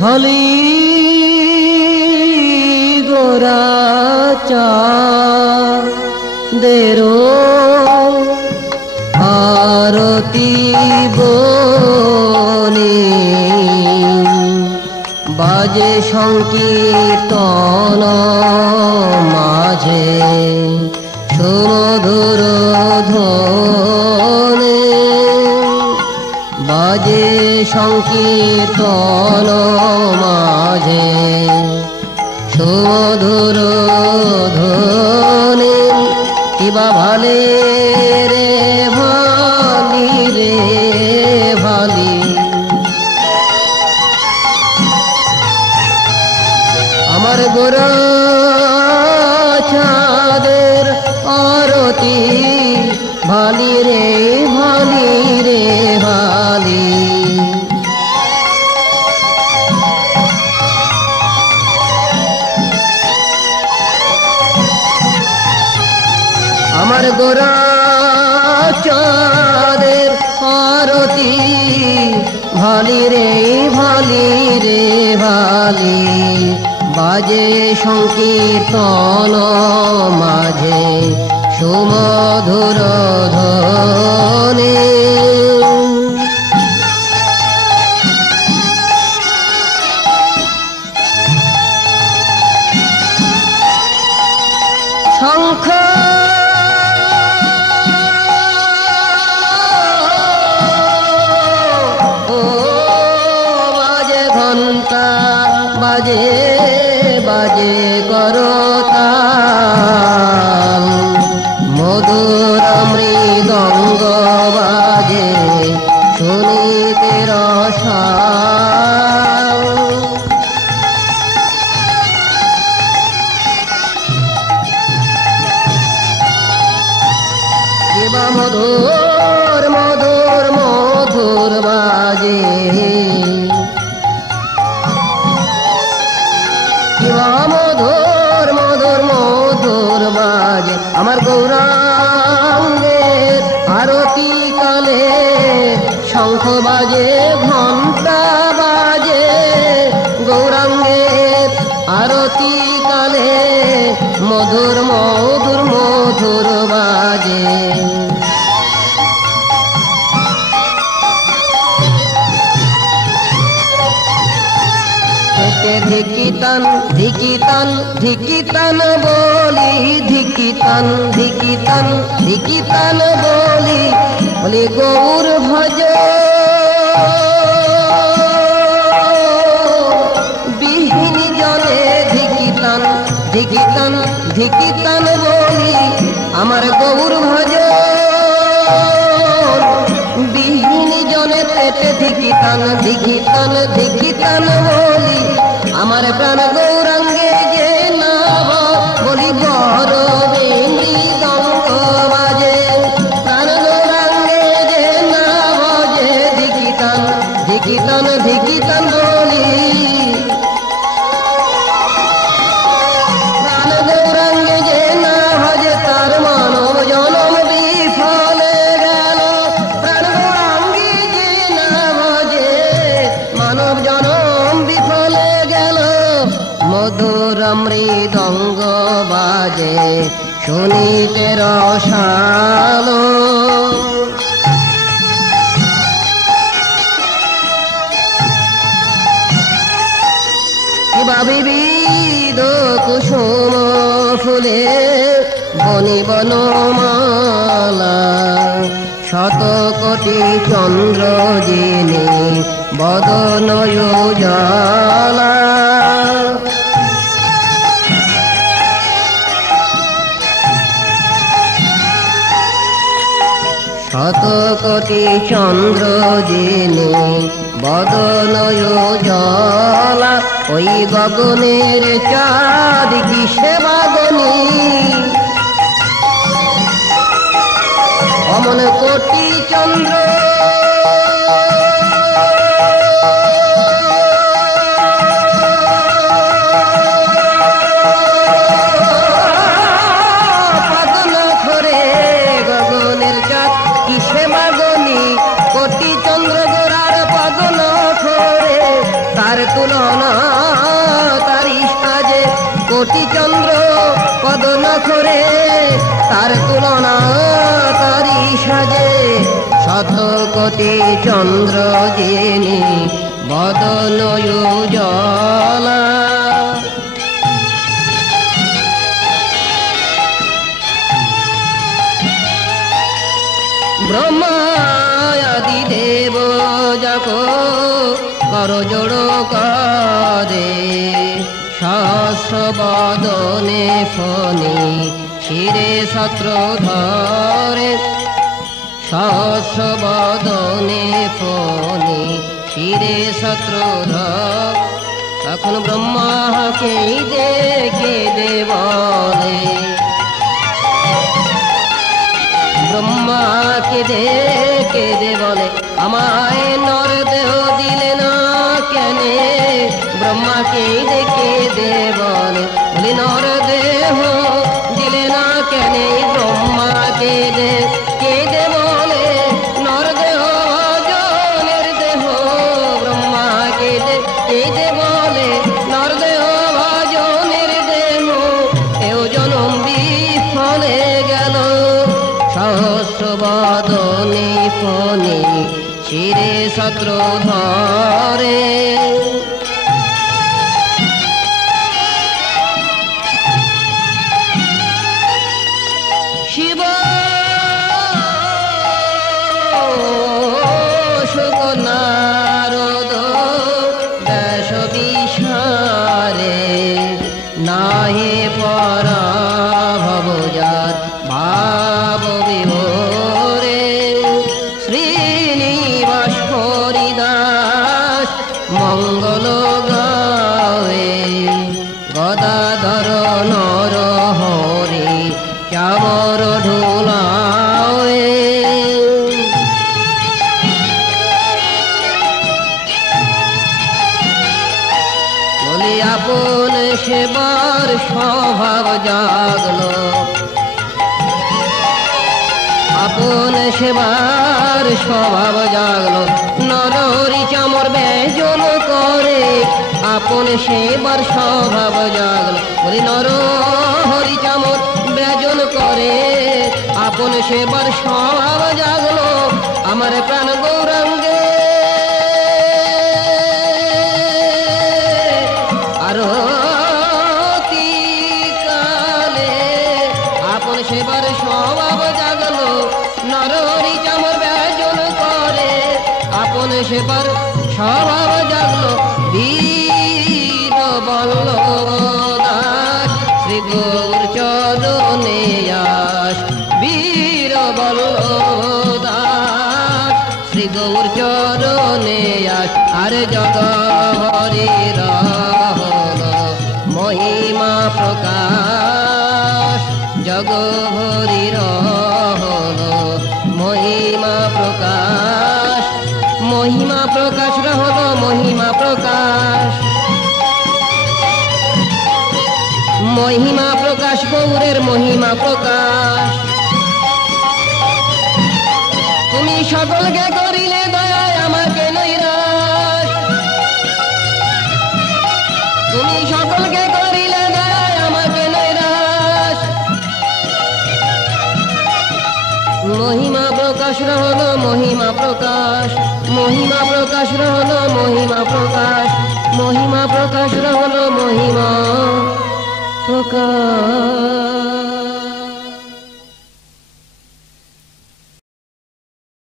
ভালি গোরা চাঁদেরো আরতি বলে বাজে সংকীর্তন মাঝে সুমধুর ধ্বনি বাজে সংকীর্তন মাঝে সুমধুর ধ্বনি কিবা ভালে রে ভালি রে ভালি আমার গোরা চাঁদের আরতি ভালি রে ভালি রে ভালি আমার গোরা চাঁদের আরতি ভালি রে ভালি রে ভালি বাজে সংকীর্তন মাঝে সুমধুর ধ্বনি শঙ্খ বাজে ঘণ্টা বাজে বাজে করতাল মধুর মৃদঙ্গ বাজে শুনিতে রসাল কিবা মধুর মধুর মধুর বাজে কিবা মধুর মধুর মধুর বাজে আমার গৌরাঙ্গের আরতি কালে শঙ্খ বাজে ঘণ্টা বাজে গৌরাঙ্গের আরতি কালে মধুর মধুর মধুর বাজে ধিকিতান ধিকিতান ধিকিতান বলি ধিকিতান ধিকিতান ধিকিতান বলি বলি গৌর ভজ বিহীন জনে ধিকিতান ধিকিতান ধিকিতান বলি আমার গৌর ভজ বিহীন জনে পেটে ধিকিতান ধিকিতান ধিকিতান বলি আমার প্রাণ গৌরাঙ্গে যে নাম বলি বড় মৃদঙ্গ বাজে প্রাণ গৌরাঙ্গে যে নাম যে ধিকিতান ধিকিতান ধিকিতান বলি প্রাণ গৌরাঙ্গে যে না ভজে তার মানব জনম বিফলে গেল প্রাণ গৌরাঙ্গে যে না ভজে মানব জনম বিফলে মধুর মৃদঙ্গ বাজে শুনিতে রসালো কিবা বিবিধ কুসুম ফুলে বনি বনমালা শত কোটি চন্দ্র জিনে বদন উজালা শত কোটি চন্দ্র জিনে বদন উজালা ওই গগনের চাঁদ কি সেবাগনি অমন কোটি চন্দ্র পাগল করে গগনের চাঁদ কি সেবাগনি কোটি চন্দ্র গোড়ার পাগল করে তার তুলনা কোটি চন্দ্র পদন করে তার তুলনা তারি সাজে শত কোটি চন্দ্র যিনি বদন উজ্জ্বলা ব্রহ্মাদি দেব যাক কর জোড় করে সহস্র বদনে ফণি শিরে শত্র ধরে সহস্র বদনে ফণি শিরে শত্র ধর তখন ব্রহ্মাকে দেখে বলে ব্রহ্মাকে দেখে বলে আমায় নর দেহ দিলে না কেনে ব্রহ্মাকে দেখে বলে বলি নর দেহ দিলে না কেনে ব্রহ্মাকে দেখে বলে নর দেহ জনের দেহ ব্রহ্মাকে দেখে বলে নর দেহ ভজনের দেহ এও জনম বিফলে গেল সহস্র বদনে ফণি শিরে শত্র ধরে শিব শুক নারদ দেশ বিসারে নাহে পরা ভবজার ভাব বিভোরে শ্রীনিবাস হরিদাস মঙ্গল গায়ে গদাধর নর হরি চামর ঢোলায়ে বলি আপন সেবার স্বভাব জাগলো আপন সেবার স্বভাব জাগলো নরহরি চামর ব্যজন করে আপন সেবার স্বভাব জাগলো বলি নরহরি চামর ব্যজন করে আপন সেবার স্বভাব জাগলো আমার প্রাণ গৌরাঙ্গে আরতি কালে আপন সেবার স্বভাব জাগলো নরহরি চামর ব্যজন করে আপন সেবার স্বভাব জাগলো বীর বল্লদাস শ্রী গৌর চরণে আস বীর বল্লদাস শ্রী গৌর চরণে আস আর জগ হরির মহিমা প্রকাশ জগ হরির মহিমা প্রকাশ মহিমা প্রকাশ হল মহিমা প্রকাশ মহিমা প্রকাশ গৌরের মহিমা প্রকাশ তুমি সকলকে করিলে দয়ায় আমাকে নৈরাশ তুমি সকলকে করিলে দয়ায় আমাকে নৈরাশ মহিমা প্রকাশ হল মহিমা প্রকাশ মহিমা প্রকাশ হল মহিমা প্রকাশ মহিমা প্রকাশ হল মহিমা প্রকাশ